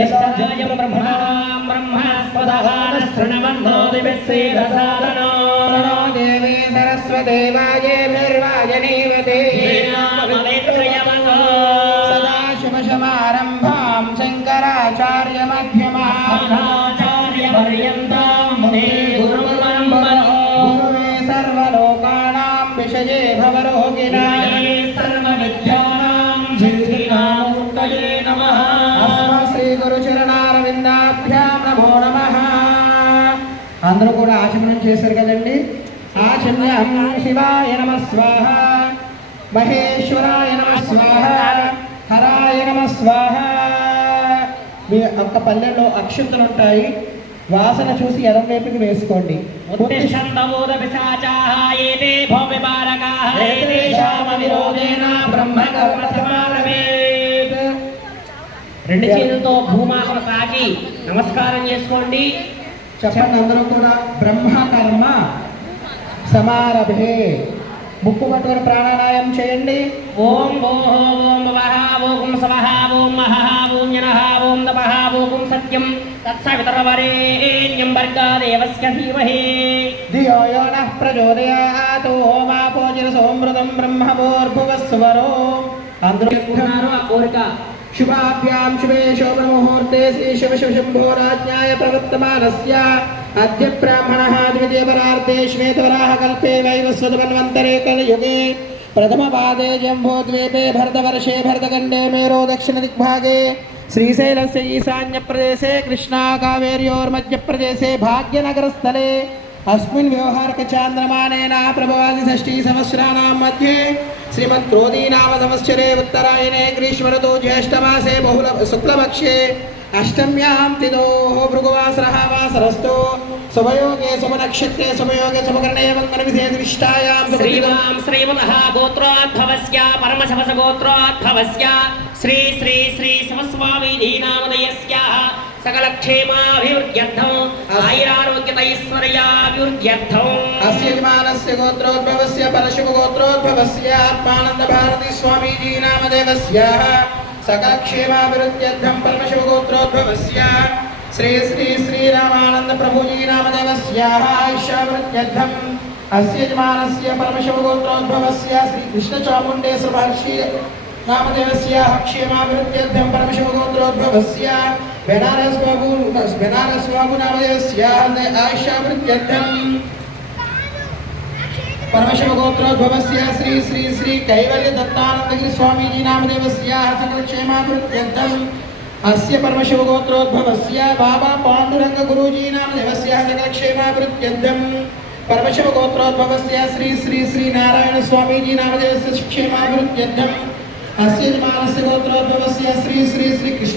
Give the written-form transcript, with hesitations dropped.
ज्येष्ठराजं ब्रह्मणां ब्रह्मणस्पदः शृण्वन्नो दिवसेदसादनो देवी सरस्वती वाजेभिर्वाजनीवते सदाशिवसमारम्भां शङ्कराचार्यमध्यमाचार्यपर्यन्तां गुरुवे सर्वलोकानां विषये भवरोगिणां सर्वविद्यानां सिद्धिकामूर्तये नमः। శ్రీగురుచరణారవిందాభ్యాం నమో నమః. అందరూ కూడా ఆచమనం చేశారు కదండి. ఆచమ్యం శివాయ నమః స్వాహ, మహేశ్వరాయ నమః స్వాహ, హరాయ నమః స్వాహ. మీ ఒక్క పల్లెల్లో అక్షంతలు ఉంటాయి, వాసన చూసి ఎడం వైపుకి వేసుకోండి. రెండు చేతులతో భూమాతను తాకి నమస్కారం చేసుకోండి. చెప్పండి అందరూ కూడా. బ్రహ్మకర్మ సమారభే. ముక్కు పట్టుకుని ప్రాణాయామం చేయండి. ఓం ఓం భవః ఓం సవః ఓం మహః ఓం జనః ఓం తపః ఓం సత్యం తత్సవితర్వరేణ్యం భర్గా దేవస్య ధీమహి ధియో యో నః ప్రచోదయాత్. ఓమాపో జినసోమృతం బ్రహ్మభూర్భువస్సువరో. అందరూ ఆ కోరిక. शुभाभ्यां शुभे शोभमुहूर्ते श्री शिव शंभोराज्ञाय प्रवर्तमानस्य अद्य ब्राह्मणः द्वितीयपरार्धे श्वेतवराहकल्पे वैवस्वतमन्वन्तरे कलियुगे प्रथमपादे जम्बूद्वीपे भरतवर्षे भरतखण्डे मेरो दक्षिणदिग्भागे श्रीशैलस्य ईशान्यप्रदेशे कृष्णाकावेर्योर्मध्यप्रदेशे भाग्यनगरस्थले अस्मिन् व्यवहारकचान्द्रमानेन प्रभवादि षष्ठी संवत्सराणां मध्ये श्रीमद्क्रोधी नाम संवत्सरे उत्तरायणे ग्रीष्मऋतौ ज्येष्ठमासे बहुल शुक्लपक्षे अष्टम्यां तिथोः भृगुवासरः वासरस्तु शुभयोगे शुभनक्षत्रे शुभयोगे शुभकरणे मङ्गलविशेषविशिष्टायां श्रीराम श्रीमतः गोत्रोद्भवस्य परमशवस गोत्रोद्भवस्य श्री श्री श्री शिवस्वामी नामधेयस्याः सकलक्षेमाभिवृद्ध्यर्थम् आयुरारोग्यतैश्वर्याभिवृद्ध्यर्थम् अस्य यजमानस्य गोत्रोद्भवस्य परशुभगोत्रोद्भवस्य आत्मानन्दभारती स्वामीजी नामदेवस्याः सकलक्षेमाभिवृद्ध्यर्थं परमशिवगोत्रोद्भवस्य श्री श्री श्रीरामानन्द प्रभुजी नामदेवस्याः आयुष्याभिवृद्ध्यर्थम् अस्य यजमानस्य परमशिवगोत्रोद्भवस्य श्री कृष्णचामुण्डेश्वर महर्षि नामदेवस्याः क्षेमाभिवृद्ध्यर्थं परमशिवगोत्रोद्भवस्य बेनारस बाबू नामदेवस्याः आयुष्याभिवृद्ध्यर्थं परमशिवगोत्रोद्भवस्य श्री श्री श्री कैवल्य दत्तानन्दगिरि स्वामीजी नामदेवस्याः सकलक्षेमाभिवृद्ध्यर्थम् अस्य परमशिवगोत्रोद्भवस्य बाबा पाण्डुरंग गुरुजी नामदेवस्याः सकलक्षेमाभिवृद्ध्यर्थं परमशिवगोत्रोद्भवस्य श्री श्री श्री नारायण स्वामीजी नामदेवस्य क्षेमाभिवृद्ध्यर्थम् अस्य यजमानस्य गोत्रोद्भवस्य श्री श्री श्री कृष्ण